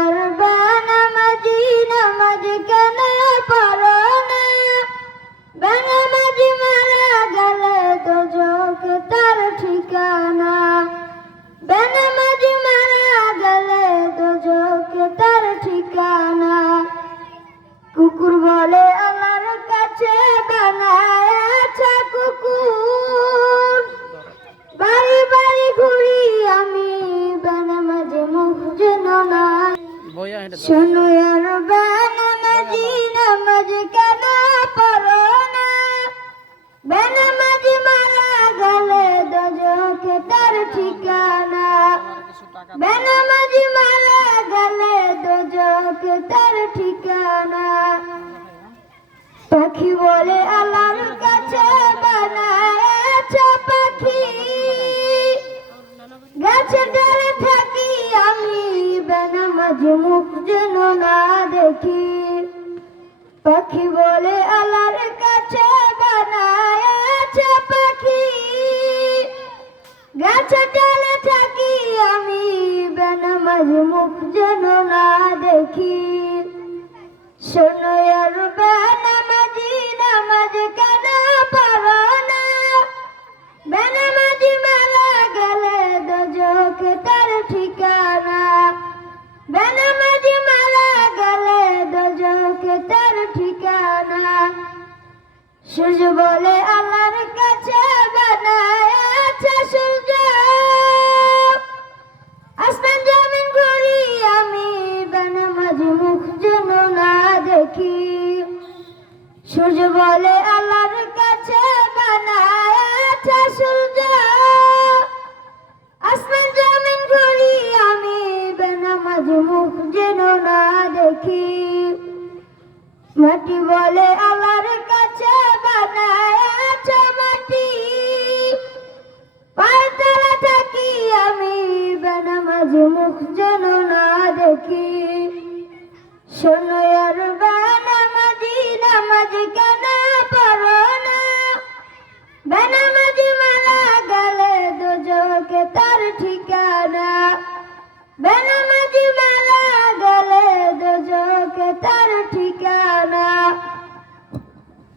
পারবা নামাজি নামাজ কেন পারো না বেনামাজি মারা গেলে তো যোগে তার ঠিকানা। বেনামাজি মারা গেলে তো যোগে তার ঠিকানা। কুকুর বলে আমার কাছে বান এটা শোনো আর বেনামাজি তার ঠিকানা। বেনামাজি মারা গেলে দজকে তার ঠিকানা। পাখি বলে আল্লাহর কাছে পাখি বলে আলার কাছে বানায় পাখি। গাছে ডালে থাকি আমি বেনামাজ মুখ যেন না দেখি। শোনো আর বেনামাজি সূর্য বলে আল্লাহর কাছে বানায় আছে সূর্য আসমান জমিন ঘুরি আমি বেনামাজি মুখ যেন না দেখি। সূর্য বলে আল্লাহর কাছে বানায় আছে সূর্য আসমান জমিন ঘুরি আমি বেনামাজি মুখ যেন না দেখি। মাটি বলে আল্লাহর দেখি শোনো